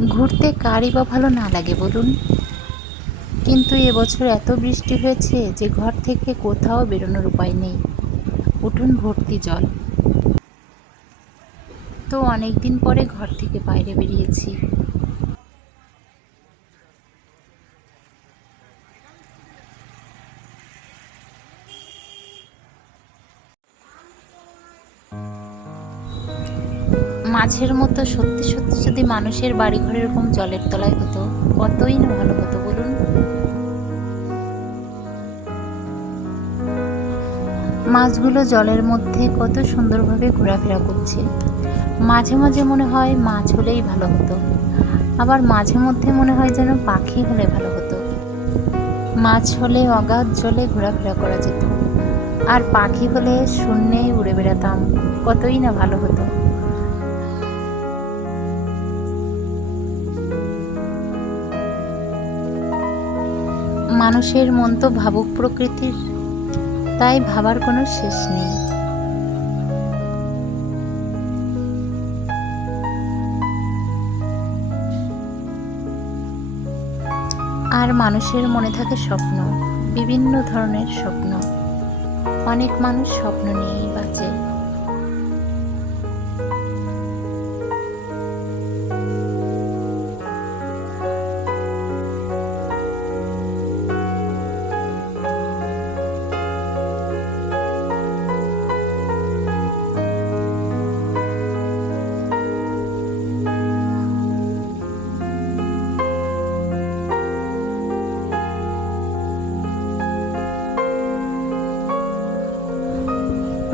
ঘুরতে কারই বা ভালো না লাগে বলুন। কিন্তু এবছর এত বৃষ্টি হয়েছে যে ঘর থেকে কোথাও বেরোনোর উপায় নেই। উঠুন ভর্তি জল। তো অনেক দিন পরে ঘর থেকে বাইরে বেরিয়েছি। মাঝের মতো সত্যি সত্যি যদি মানুষের বাড়িঘর এরকম জলের তলায় হতো, কতই না ভালো হতো বলুন? মাছগুলো জলের মধ্যে কত সুন্দরভাবে ঘোরাফেরা করছে। মাঝে মাঝে মনে হয় মাছ হলেই ভালো হতো। আবার মাঝে মধ্যে মনে হয় যেন পাখি হলে ভালো হতো। মাছ হলে অগাধ জলে ঘোরাফেরা করা যেত। আর পাখি হলে শূন্যে উড়ে বেড়াতাম, কতই না ভালো হতো। মানুষের মন তো ভাবুক প্রকৃতির। তাই ভাবার কোনো শেষ নেই। আর মানুষের মনে থাকে স্বপ্ন, বিভিন্ন ধরনের স্বপ্ন। অনেক মানুষ স্বপ্ন নিয়েই বাঁচে।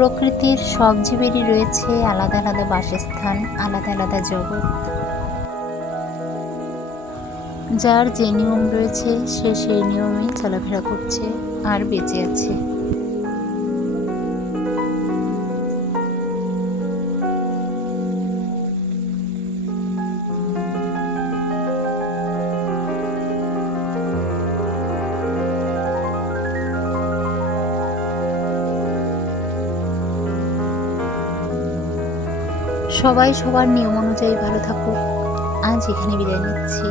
প্রকৃতির সব জীবেরই রয়েছে আলাদা আলাদা বাসস্থান, আলাদা আলাদা জগৎ। যার যে নিয়ম রয়েছে, সে সেই নিয়মে চলাফেরা করছে আর বেঁচে আছে। সবাই সবার নিয়ম অনুযায়ী ভালো থাকুক। আজ এখানে বিদায় নিচ্ছি।